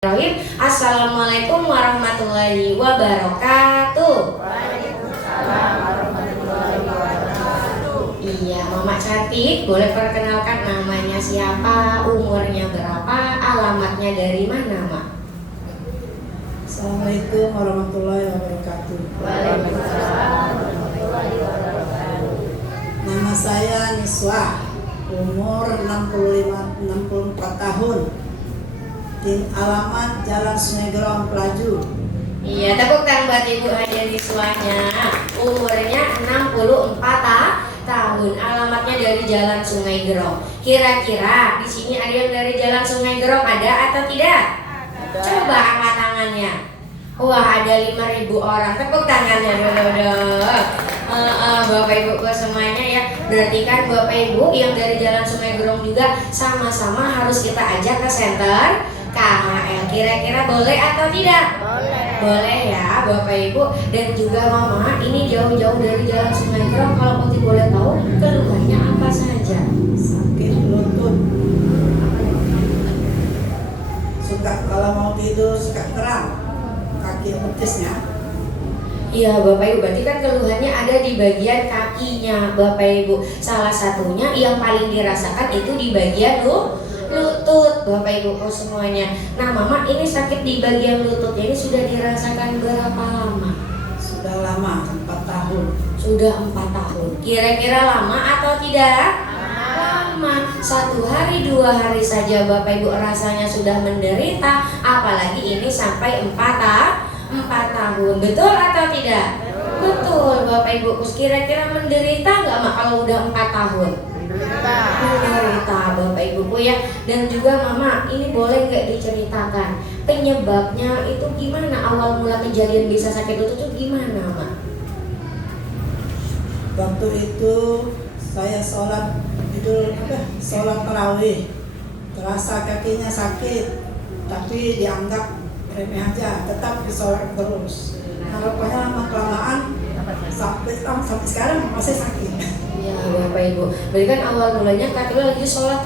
Assalamualaikum warahmatullahi wabarakatuh. Waalaikumsalam warahmatullahi wabarakatuh. Iya, Mama cantik, boleh perkenalkan namanya siapa, umurnya berapa, alamatnya dari mana, Mak? Assalamualaikum warahmatullahi wabarakatuh. Waalaikumsalam warahmatullahi wabarakatuh. Nama saya Niswa, umur 64 tahun. Alamat Jalan Sungai Gerong, Pelaju. Iya, tepuk tangan buat Ibu Haja Niswanya. Umurnya 64 tahun. Alamatnya dari Jalan Sungai Gerong. Kira-kira di sini ada yang dari Jalan Sungai Gerong, ada atau tidak? Ada. Coba angkat tangannya. Wah, ada 5.000 orang. Tepuk tangannya dulu. Bapak Ibu semuanya ya. Berarti kan Bapak Ibu yang dari Jalan Sungai Gerong juga sama-sama harus kita ajak ke center KHL. Kira-kira boleh atau tidak? Boleh. Boleh ya Bapak Ibu. Dan juga Mama, ini jauh-jauh dari Jalan Sungai Gerong. Kalau Putih boleh tahu keluhannya apa saja? Sakit lutut. Suka kalau mau tidur suka kram. Kaki betisnya. Iya Bapak Ibu, berarti kan keluhannya ada di bagian kakinya Bapak Ibu. Salah satunya yang paling dirasakan itu di bagian lutut Bapak Ibu semuanya. Nah Mama, ini sakit di bagian lututnya ini sudah dirasakan berapa lama? Sudah lama, 4 tahun. Sudah 4 tahun. Kira-kira lama atau tidak? Lama. 1 hari 2 hari saja Bapak Ibu rasanya sudah menderita. Apalagi ini sampai 4 tahun. Betul atau tidak? Betul Bapak Ibu. Kira-kira menderita nggak Mak kalau udah 4 tahun? Menderita Bapak Ibu ya. Dan juga Mama, ini boleh nggak diceritakan penyebabnya itu gimana? Awal mula kejadian bisa sakit lutut itu gimana Mak? Waktu itu saya sholat tarawih, terasa kakinya sakit, tapi dianggap remeh aja, tetap disolat terus. Nah, rupanya lama kelamaan sampai sekarang masih sakit. Ya Bapak Ibu, berarti kan awal mulanya katanya lagi sholat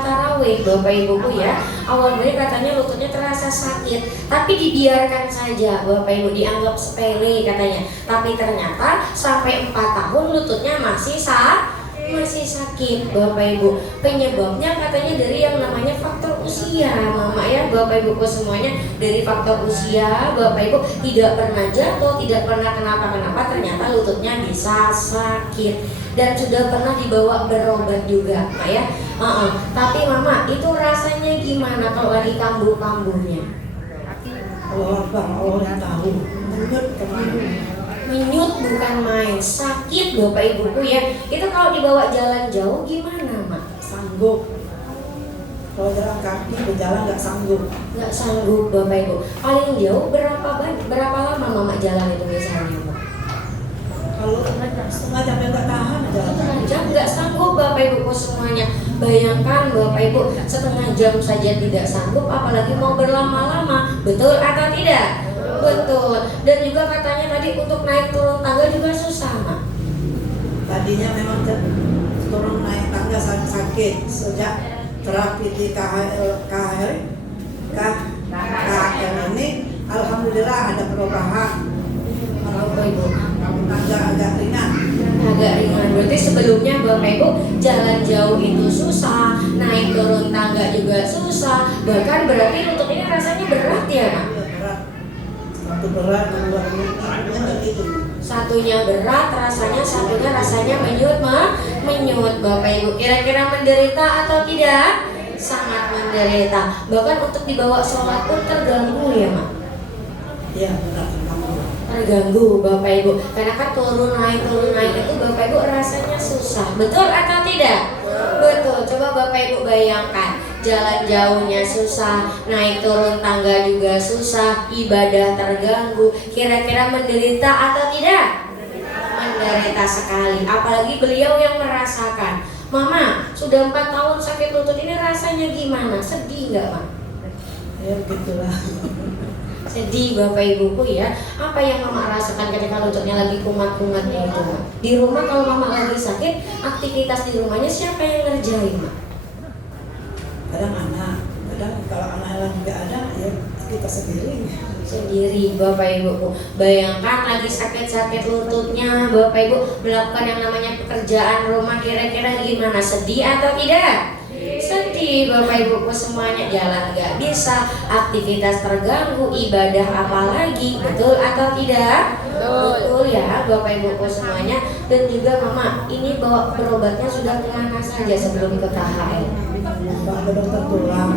tarawih Bapak Ibu ya. Awal mulanya katanya lututnya terasa sakit, tapi dibiarkan saja Bapak Ibu, dianggap sepele katanya. Tapi ternyata sampai 4 tahun lututnya masih sakit Bapak Ibu. Penyebabnya katanya dari yang namanya faktor usia Mama ya Bapak Ibu semuanya. Dari faktor usia Bapak Ibu tidak pernah jatuh, tidak pernah kenapa-kenapa, ternyata lututnya bisa sakit. Dan sudah pernah dibawa berobat juga Mak ya. Tapi Mama, itu rasanya gimana kalau lagi kambuh-kambuhnya? Allah yang tahu. Menyut kemana? Menyut bukan main, sakit Bapak Ibuku ya. Itu kalau dibawa jalan jauh gimana Mak? Sanggup. Kalau jalan kaki berjalan nggak sanggup. Nggak sanggup Bapak Ibu. Paling jauh berapa lama Mama jalan itu misalnya Mak? Kalau setengah jam nggak tahan jalan. Setengah jam nggak sanggup Bapak Ibu semuanya. Bayangkan Bapak Ibu, setengah jam saja tidak sanggup, apalagi mau berlama-lama. Betul atau tidak? Betul. Dan juga katanya tadi untuk naik turun tangga juga susah Mak. Tadinya memang turun naik tangga sakit. Sejak terapi di KHL ini, alhamdulillah ada perubahan. Bapak Ibu, Tangga agak ringan. agak ringan. Berarti sebelumnya Bapak Ibu jalan jauh itu susah, naik turun tangga juga susah. Bahkan berarti lutut ini rasanya berat ya Mak? Iya, berat. Satu berat, dua berat gitu. Satunya berat rasanya, satunya rasanya menyut Bapak Ibu. Kira-kira menderita atau tidak? Sangat menderita. Bahkan untuk dibawa sholat pun terganggu ya Mak? Iya, berat. Terganggu Bapak Ibu. Karena kan turun naik itu Bapak Ibu rasanya susah. Betul atau tidak? Betul. Coba Bapak Ibu bayangkan, jalan jauhnya susah, naik turun tangga juga susah, ibadah terganggu. Kira-kira menderita atau tidak? Menderita sekali. Apalagi beliau yang merasakan. Mama, sudah 4 tahun sakit lutut ini rasanya gimana? Sedih nggak Mak? Ya begitulah. Sedih Bapak Ibuku ya. Apa yang Mama rasakan ketika lututnya lagi kumat-kumatnya itu Mak? Di rumah kalau Mama lagi sakit, aktivitas di rumahnya siapa yang ngerjain Mak? Kadang anak, kadang kalau anak lagi nggak ada, ya kita sendiri. Sendiri Bapak Ibu. Bayangkan lagi sakit-sakit lututnya Bapak Ibu melakukan yang namanya pekerjaan rumah, kira-kira gimana? Sedih atau tidak? Sedih Bapak Ibu semuanya, jalan nggak bisa, aktivitas terganggu, ibadah apalagi, betul atau tidak? Betul ya Bapak Ibu semuanya. Dan juga Mama, ini bawa berobatnya sudah kemana saja sebelum ke KHL? Bawa ke dokter tulang.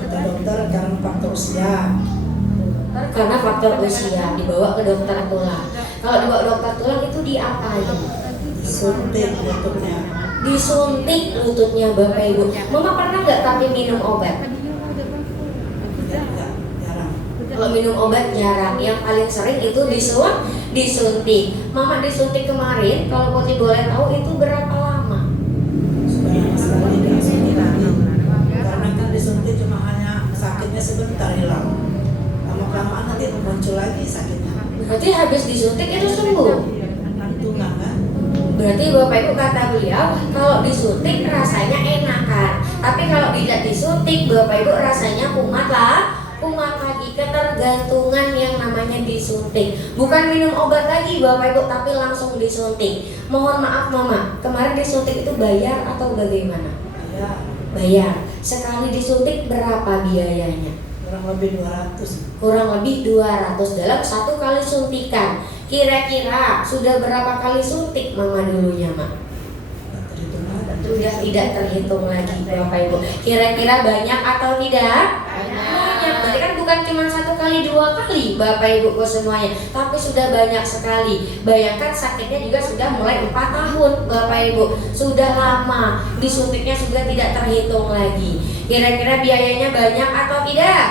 Kata dokter karena faktor usia. Karena faktor usia dibawa ke dokter tulang. Kalau dibawa dokter tulang itu diapain? Suntik lututnya. Disuntik lututnya Bapak Ibu. Mama pernah nggak tapi minum obat? Jarang. Kalau minum obat jarang. Yang paling sering itu disuntik. Mama disuntik kemarin, kalau Putri boleh tahu itu berapa lama? Sudah lama sekali tidak suntik lagi. Karena kan disuntik cuma hanya sakitnya sebentar hilang. Lama-kelamaan nanti muncul lagi sakitnya. Berarti habis disuntik itu sembuh. Itu enggak kan? Berarti Bapak Ibu kata beliau, kalau disuntik rasanya enakan. Tapi kalau tidak disuntik Bapak Ibu rasanya kumat lagi, ketergantungan yang namanya disuntik. Bukan minum obat lagi Bapak Ibu, tapi langsung disuntik. Mohon maaf Mama, kemarin disuntik itu bayar atau bagaimana? Ya, Bayar. Sekali disuntik berapa biayanya? kurang lebih 200. Kurang lebih 200 dalam satu kali suntikan. Kira-kira sudah berapa kali suntik Mama dulunya Mak? Tak terhitung ada. Sudah tidak terhitung lagi Bapak Ibu. Kira-kira banyak atau tidak? Banyak. Berarti kan bukan cuma 1 kali 2 kali Bapak Ibu semuanya, tapi sudah banyak sekali. Bayangkan sakitnya juga sudah mulai 4 tahun Bapak Ibu. Sudah lama. Disuntiknya sudah tidak terhitung lagi. Kira-kira biayanya banyak atau tidak?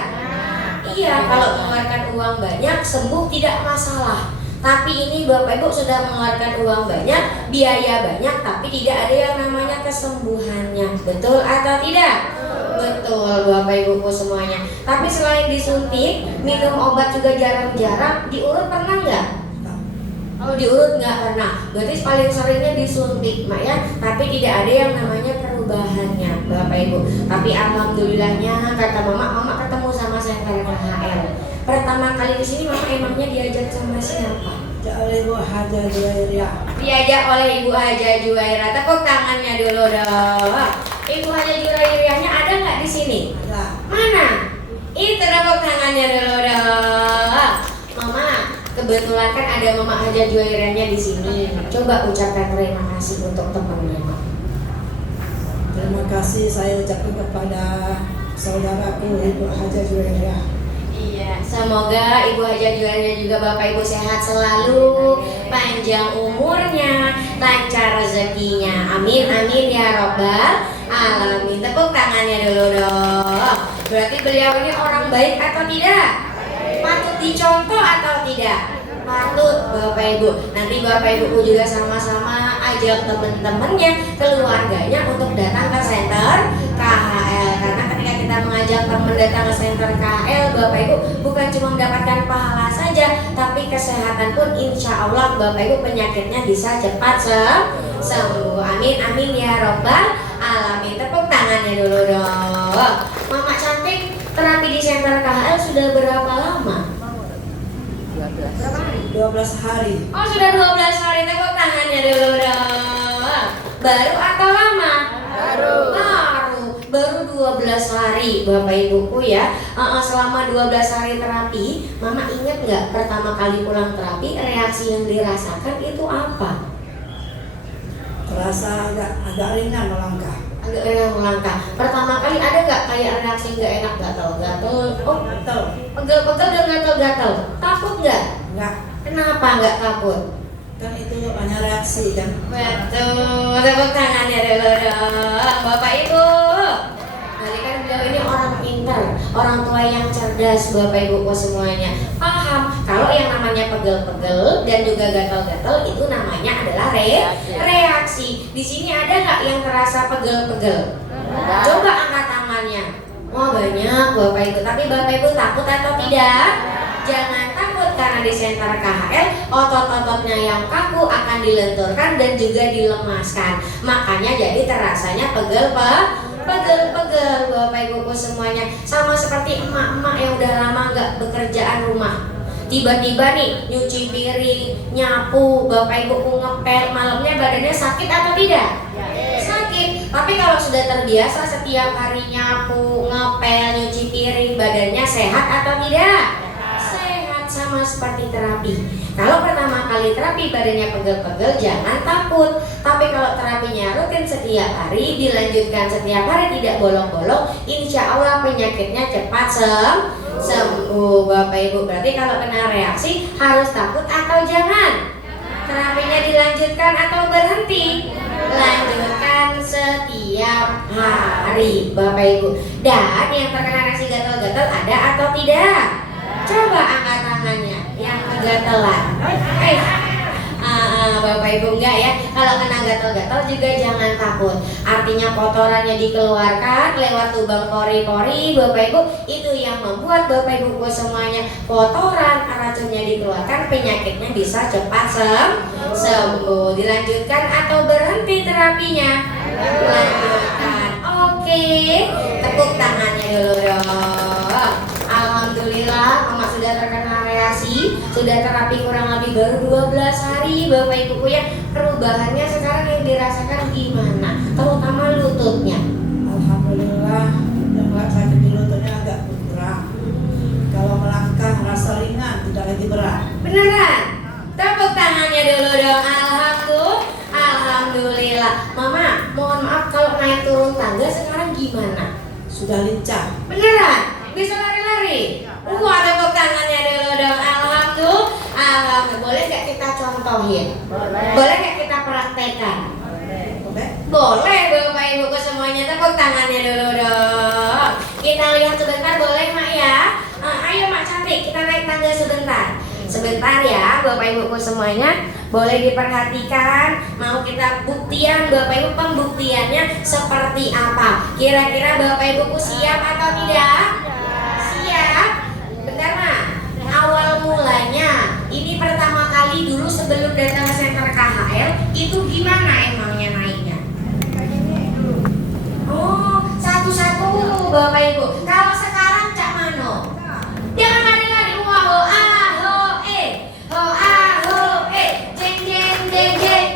Iya, kalau mengeluarkan uang banyak sembuh tidak masalah. Tapi ini Bapak Ibu sudah mengeluarkan uang banyak, biaya banyak, tapi tidak ada yang namanya kesembuhannya. Betul atau tidak? Betul Bapak Ibu semuanya. Tapi selain disuntik, minum obat juga jarang-jarang. Diurut pernah nggak? Oh, diurut nggak pernah. Berarti paling seringnya disuntik Mak ya. Tapi tidak ada yang namanya perubahannya Bapak Ibu. Tapi alhamdulillahnya kata Mama ketemu sama Center KHL. Pertama kali di sini Mama emangnya diajak sama siapa? Oleh Ibu Haja Juwairiyah. Diajak oleh Ibu Haja Juwairiyah. Tepuk tangannya dulu dong. Ibu Haja Juwairiyahnya ada nggak di sini? Ada. Mana? Itu tepuk tangannya dulu dong. Mama, kebetulan kan ada Mama Haja Juwairiyahnya di sini. Coba ucapkan terima kasih untuk temannya. Terima kasih saya ucapkan kepada saudaraku Ibu Haja Juwairiyah. Iya, semoga Ibu Haja Juwairiyah juga Bapak Ibu sehat selalu, panjang umurnya, lancar rezekinya. Amin amin ya robbal alamin. Tepuk tangannya dulu dong. Berarti beliau ini orang baik atau tidak? Patut dicontoh atau tidak? Patut Bapak Ibu. Nanti Bapak Ibu juga sama-sama ajak teman-temannya, keluarganya untuk datang ke Center KHL. Karena ketika kita mengajak teman datang ke Center KHL, Bapak Ibu bukan cuma mendapatkan pahala saja, tapi kesehatan pun insya Allah Bapak Ibu penyakitnya bisa cepat sembuh. Amin amin ya robbal alamin. Tepuk tangannya dulu dong. Mama cantik, terapi di Center KHL sudah berapa lama? 12 hari. Oh sudah 12 hari. Tepuk tangannya dulu dong. Baru atau lama? Baru 12 hari Bapak Ibuku ya. Selama 12 hari terapi, Mama ingat nggak pertama kali pulang terapi reaksi yang dirasakan itu apa? Terasa agak ringan melangkah. Agak enak melangkah. Pertama kali ada nggak kayak reaksi nggak enak, gatal-gatal? Oh, Gatal. pegel-pegel dan gatal-gatal. Takut nggak? Enggak. Kenapa nggak takut? Kan itu hanya reaksi kan. Betul, tepuk tangannya dulu dong Bapak Ibu. Jadi kan beliau ini orang pintar, orang tua yang cerdas Bapak Ibu semuanya. Paham kalau yang namanya pegel-pegel dan juga gatal-gatal itu namanya adalah reaksi. Di sini ada nggak yang terasa pegel-pegel? Coba angkat tangannya. Wah banyak Bapak Ibu, tapi Bapak Ibu takut atau tidak? Jangan takut karena di Center KHL otot-ototnya yang kaku akan dilenturkan dan juga dilemaskan. Makanya jadi terasanya pegel-pegel Bapak Ibu semuanya. Sama seperti emak-emak yang nggak pekerjaan rumah? Tiba-tiba nih nyuci piring, nyapu, bapak ibu ngepel, malamnya badannya sakit atau tidak? Sakit. Tapi kalau sudah terbiasa setiap hari nyapu, ngepel, nyuci piring, badannya sehat atau tidak? Sehat, sama seperti terapi. Kalau pertama kali terapi badannya pegel-pegel, jangan takut. Tapi kalau terapinya rutin setiap hari, dilanjutkan setiap hari, tidak bolong-bolong, insya Allah penyakitnya cepat sembuh. Bapak ibu, berarti kalau kena reaksi harus takut atau jangan? Terapinya dilanjutkan atau berhenti? Lanjutkan setiap hari, Bapak ibu. Dan yang terkena reaksi gatal-gatal ada atau tidak? Coba angkat tangannya yang kegatelan. Bapak ibu enggak ya. Kalau kena gatal-gatal juga jangan takut. Artinya kotorannya dikeluarkan lewat lubang pori-pori, Bapak ibu. Itu yang membuat Bapak ibu semuanya kotoran, racunnya dikeluarkan, penyakitnya bisa cepat sembuh. Dilanjutkan atau berhenti terapinya? Lanjutkan. Oke, tepuk tangannya dulu dong. Alhamdulillah, Mama sudah terkena reaksi, sudah terapi kurang lebih baru 12 hari, Bapak Ibu ya. Perubahannya sekarang yang dirasakan gimana? Terutama lututnya. Alhamdulillah, yang sakit di lututnya agak berkurang. Kalau melangkah merasa ringan, tidak lagi berat. Beneran? Tepuk tangannya dulu dong. Alhamdulillah. Mama, mohon maaf kalau naik turun tangga sekarang gimana? Sudah lincah. Beneran? Bisa lari-lari? Wah, tepuk tangannya dulu dong. Alhamdulillah. Boleh nggak kita contohin? Boleh nggak kita praktekkan? Boleh Bapak Ibu semuanya, tepuk tangannya dulu dong. Kita lihat sebentar boleh Mak ya? Ayo Mak cantik, kita naik tangga sebentar. Sebentar ya Bapak Ibu semuanya, boleh diperhatikan. Mau kita buktian Bapak Ibu, pembuktiannya seperti apa? Kira-kira Bapak Ibu siap atau tidak? Siap? Bentar Mak, awal mulanya ini pertama kali dulu sebelum datang ke center KHL itu gimana emangnya naiknya? Oh, satu-satu Bapak Ibu. Kalau sekarang Cak Mano, jangan lari-lari. Wah, ho ah ho jeng jeng jeng jeng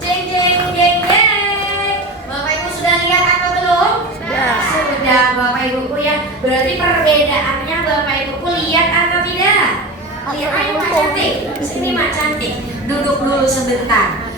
jeng jeng jeng jeng. Bapak Ibu sudah lihat atau belum? Sudah Bapak Ibu ya. Berarti perbedaannya Bapak Ibu lihat atau tidak? Lihat. Ayo Mak cantik, sini Mak cantik. Duduk dulu sebentar.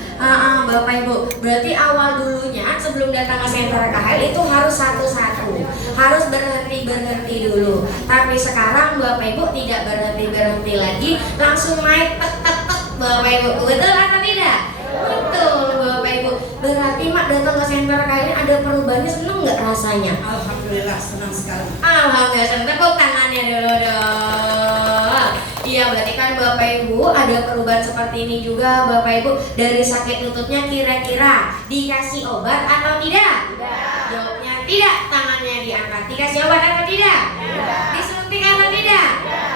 Bapak Ibu, berarti awal dulunya sebelum datang ke center KHL itu harus satu-satu, harus berhenti dulu. Tapi sekarang Bapak Ibu tidak berhenti lagi, langsung naik tek Bapak Ibu. Betul atau tidak? Betul Bapak Ibu. Berarti Mak datang ke center KHL ada perubahannya, seneng nggak rasanya? Alhamdulillah, senang sekali. Alhamdulillah, senang. Tepuk tangannya dulu dong. Iya, berarti kan Bapak Ibu ada perubahan seperti ini juga Bapak Ibu. Dari sakit lututnya kira-kira dikasih obat atau tidak? Tidak. Jawabnya tidak, tangannya diangkat. Dikasih obat atau tidak? Tidak. Disuntik atau tidak?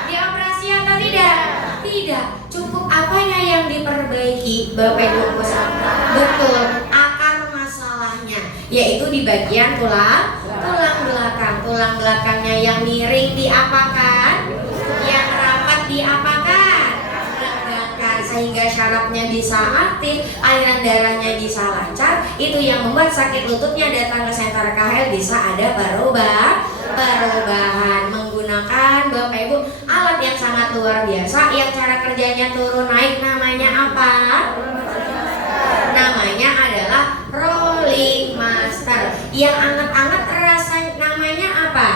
Dioperasi atau tidak? Tidak. Cukup apanya yang diperbaiki Bapak Ibu? Betul, akar masalahnya, yaitu di bagian tulang belakang. Tulang belakangnya yang miring diapakan? Yang rapat diapakan? Regangkan sehingga syarafnya bisa aktif, aliran darahnya bisa lancar. Itu yang membuat sakit lututnya datang ke center KHL bisa ada perubahan menggunakan Bapak Ibu alat yang sangat luar biasa yang cara kerjanya turun naik. Namanya apa? Namanya adalah rolling master. Yang anget-anget rasanya namanya apa?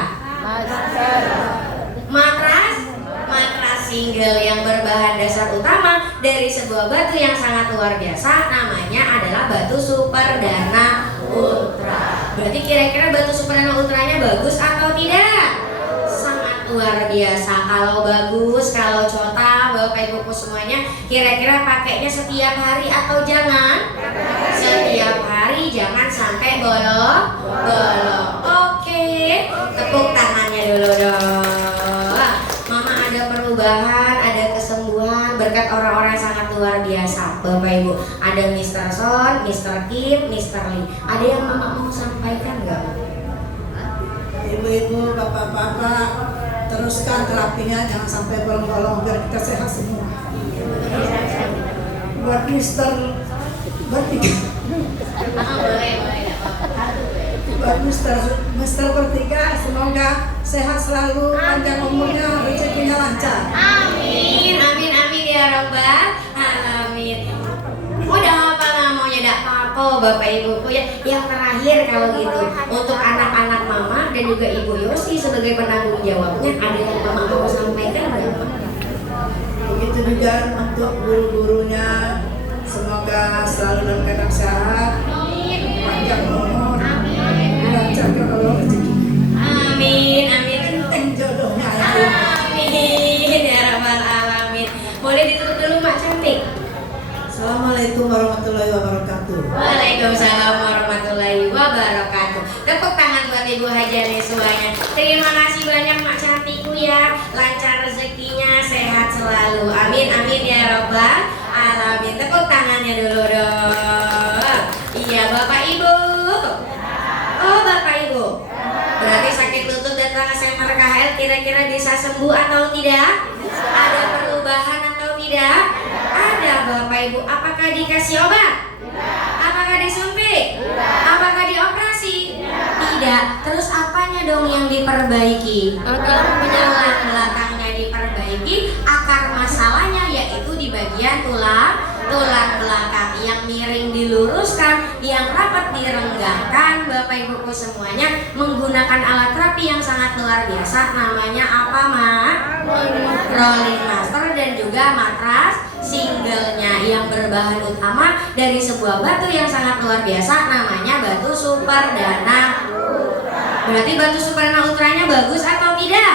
Matras single yang berbahan dasar utama dari sebuah batu yang sangat luar biasa, namanya adalah batu Superdana Ultra. Berarti kira-kira batu Superdana Ultranya bagus atau tidak? Sangat luar biasa. Kalau bagus, kalau cota Bapak Ibu semuanya, kira-kira pakainya setiap hari atau jangan? Setiap hari, jangan sampai bolong. Oke, tepuk tangannya dulu dong. Mama ada perubahan, ada kesembuhan berkat orang-orang yang sangat luar biasa Bapak Ibu. Ada Mr. Son, Mr. Kim, Mr. Lee. Ada yang Mama mau sampaikan nggak? Ibu-ibu, bapak-bapak, teruskan terapinya, jangan sampai bolong-bolong biar kita sehat semua. Buat Mister bertiga, buat Mister bertiga, semoga sehat selalu, panjang umurnya, rezekinya lancar. Amin, amin, amin ya Rabbal alamin. Udah apa namanya, dak apa Bapak Ibuku ya. Yang terakhir kalau gitu untuk anak-anak Mama dan juga Ibu Yosi sebagai penanggung jawabnya, ada yang Mama mau sampaikan nggak? Begitu juga untuk guru-gurunya, semoga selalu dalam keadaan sehat, panjang umur, dilancarkan Allah rezeki. Amin, amin. Penting jodohnya ya. Amin ya Rabbal alamin. Boleh ditutup dulu Mak Cantik. Assalamualaikum warahmatullahi wabarakatuh. Waalaikumsalam warahmatullahi wabarakatuh. Tepuk tangan buat Ibu Hajah semuanya. Terima kasih banyak Mak Cantikku ya. Lancar rezekinya, sehat selalu. Amin, amin ya Rabbal alamin. Tepuk tangannya dulu dong. Iya Bapak Ibu. Oh Bapak Ibu. Berarti sakit lutut dan tangan center KHL kira-kira bisa sembuh atau tidak? Ada perubahan atau tidak? Ada Bapak Ibu. Apakah dikasih obat? Apakah disuntik? Apakah dioperasi? Tidak. Terus apanya dong yang diperbaiki? Tulang belakangnya diperbaiki. Akar masalahnya yaitu di bagian tulang belakang. Yang miring diluruskan, yang rapat direnggangkan. Bapak Ibuku semuanya menggunakan alat terapi yang sangat luar biasa. Namanya apa Mak? Rolling master dan juga matras singlenya yang berbahan utama dari sebuah batu yang sangat luar biasa, namanya batu Superdana. Berarti batu Superdana Ultranya bagus atau tidak?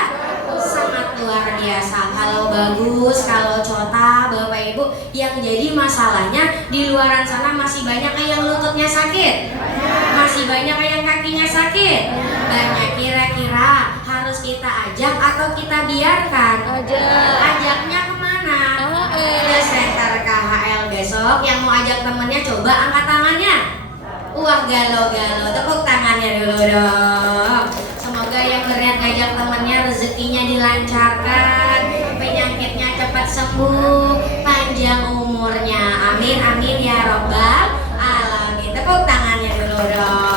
Sangat luar biasa. Kalau bagus, kalau cota Bapak Ibu, yang jadi masalahnya di luaran sana masih banyak yang lututnya sakit, masih banyak yang kakinya sakit. Banyak. Kira-kira harus kita ajak atau kita biarkan? Ajaknya kemana? Ke center KHL besok. Yang mau ajak temennya coba angkat tangannya. Wah galau-galau, tepuk tangannya dulu dong. Semoga yang berniat ngajak temennya rezekinya dilancarkan, penyakitnya cepat sembuh, panjang umurnya. Amin, amin ya Rabbal alamin. Tepuk tangannya dulu dong.